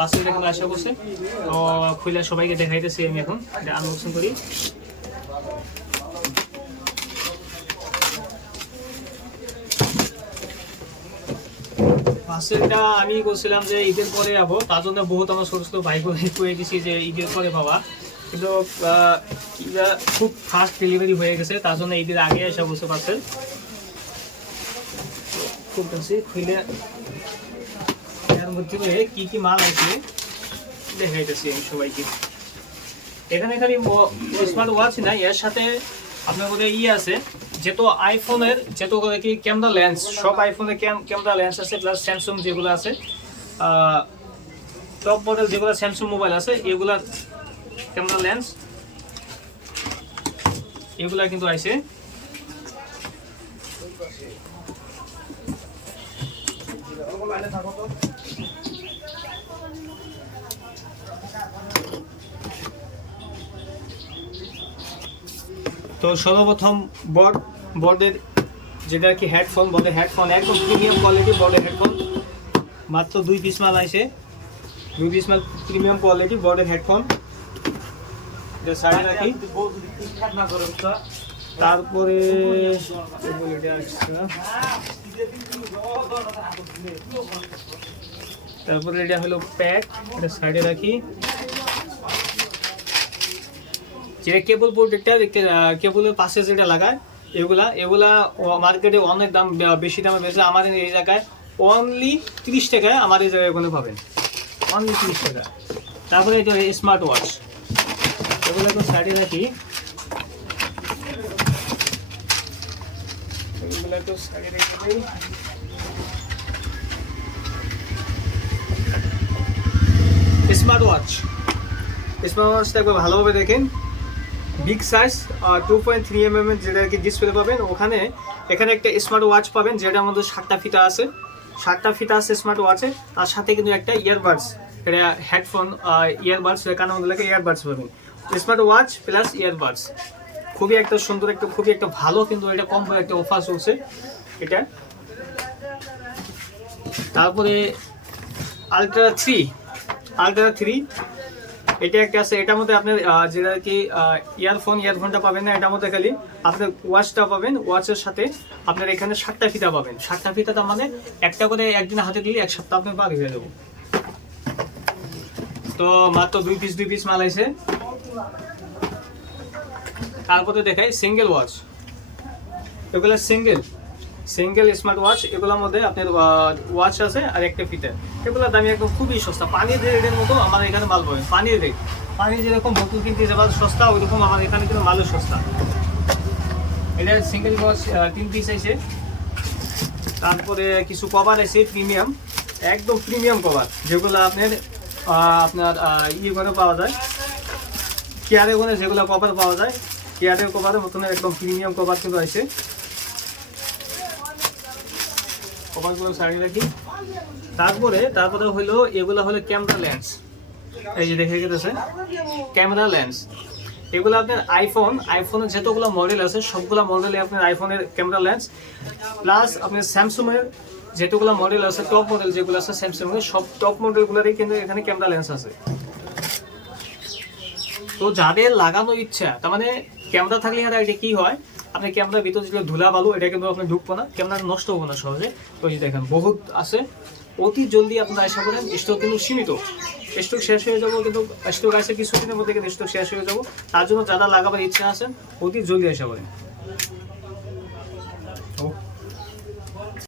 পার্সেলটা এখন আশা করছে তো খুলে সবাইকে দেখাইতেছি আমি এখন এটা আনবক্সিং করি। পার্সেলটা আমি বলছিলাম যে ঈদের পরে যাবো, তার জন্য বহুত আমার ছোট ছোট ভাই বোন কয়ে গেছি যে ঈদের পরে পাবা, কিন্তু খুব ফাস্ট ডেলিভারি হয়ে গেছে, তার জন্য ঈদের আগে আসা বলছে পার্সেল। খুব বেশি খুলে এর মধ্যে কি কি মাল আছে দেখাইতেছি আমি সবাইকে। এখানে খালি স্মার্ট ওয়াচ নাই, এর সাথে আপনার মধ্যে আছে যেহেতু আইফোনের যেহেতু কি ক্যামেরা লেন্স, সব আইফোনে ক্যামেরা লেন্স আছে, প্লাস স্যামসুং যেগুলো আছে টপ মডেল যেগুলো স্যামসুং মোবাইল আছে এগুলা ক্যামেরা লেন্স এগুলা কিন্তু আছে। তো সর্বপ্রথম বোর্ডের যেটা কি হেডফোন, বোর্ডের হেডফোন একদম প্রিমিয়াম কোয়ালিটি বোর্ডের হেডফোন, মাত্র 2 পিস মাল আছে, 2 পিস মাল প্রিমিয়াম কোয়ালিটি বোর্ডের হেডফোন সাইডে রাখি। তারপরে এটা হলো প্যাক, এটা সাইডে রাখি। যেটা কেবল বোর্ড, একটা কেবলের পাশে যেটা লাগায় এগুলা মার্কেটে অনেক দাম, বেশি দামে বেশি, আমাদের এই জায়গায় অনলি 30 টাকায় আমার এই জায়গায় ওখানে পাবেন, অনলি 30 টাকা। তারপরে এটা স্মার্ট ওয়াচ, এগুলো একটু সাইডে রাখি, এগুলো একটু সাইডে রেখে দিই। স্মার্ট ওয়াচটা একবার ভালোভাবে দেখেন, বিগ সাইজ 2.3 mm যেটা আর কি ডিসপ্লে পাবেন, এখানে একটা স্মার্ট ওয়াচ পাবেন যেটার মধ্যে 7টা ফিতা আছে, 7টা ফিতা আছে স্মার্ট ওয়াচে। তার সাথে কিন্তু একটা ইয়ারবাডস, এটা হেডফোন ইয়ারবাডস, কানের মধ্যে লাগে ইয়ারবাডস পাবেন, স্মার্ট ওয়াচ প্লাস ইয়ারবাডস। খুবই একটা সুন্দর, খুবই একটা ভালো, কিন্তু এটা কম্বো একটা অফার চলছে এটা। তারপরে আলট্রা 3 এটা একটা আছে, এটার মধ্যে আপনার যেটা কি ইয়ারফোনটা পাবেন না, এটার মধ্যে খালি আপনার ওয়াচটা পাবেন, ওয়াচের সাথে আপনার এখানে 7টা ফিতা পাবেন। 7টা ফিতা তার মানে একটা করে একদিন হাতে দিলে এক সপ্তাহ আপনার পার হয়ে যাবো। তো মাত্র 2 পিস মাল আছে। তারপরে দেখাই সিঙ্গেল ওয়াচ, এগুলো সিঙ্গেল স্মার্ট ওয়াচ, এগুলোর মধ্যে আপনার ওয়াচ আছে আর একটা ফিতা। এগুলোর দামি একদম খুবই সস্তা, পানির রেটের মতো আমার এখানে মাল পাবেন। পানি যেরকম বোতল কিনতে যাবার সস্তা, ওইরকম আমার এখানে কিন্তু মালও সস্তা। এটা সিঙ্গেল ওয়াচ 3 পিস আছে। তারপরে কিছু কভার আছে প্রিমিয়াম, একদম প্রিমিয়াম কভার, যেগুলো আপনার করে পাওয়া যায়, কেয়ারে কোনে যেগুলো কভার পাওয়া যায়, কেয়ারের কভারের মতন একদম প্রিমিয়াম কভার কিন্তু আছে। কভারগুলো সাইডে রাখি। তারপরে হলো এগুলো হলো ক্যামেরা লেন্স, এই যে দেখে গেছে ক্যামেরা লেন্স। এগুলো আপনার আইফোনের যতগুলো মডেল আছে সবগুলো মডেলে আপনার আইফোনের ক্যামেরা লেন্স, প্লাস আপনার স্যামসুংয়ের যেতগুলো মডেল আছে, টপ মডেল যেগুলো আছে স্যামসুংয়ের সব টপ মডেলগুলোরই কিন্তু এখানে ক্যামেরা লেন্স আছে। তো যাদের লাগানো ইচ্ছা, তার মানে ক্যামেরা থাকলে এটা কি হয়, আপনার ক্যামেরার ভিতরে যেগুলো ধুলা বালু এটা কিন্তু আপনি ঢুকবো না, ক্যামেরা নষ্ট হবো না সহজে। তো এই দেখেন বহুত আছে, অতি জলদি আপনারা আশা করেন। স্টক কিন্তু সীমিত, স্টক শেষ হয়ে যাবো, কিন্তু স্টক আছে কিছুদিনের মধ্যে কিন্তু স্টক শেষ হয়ে যাবো। তার জন্য যারা লাগাবার ইচ্ছা আছে অতি জলদি আশা করেন।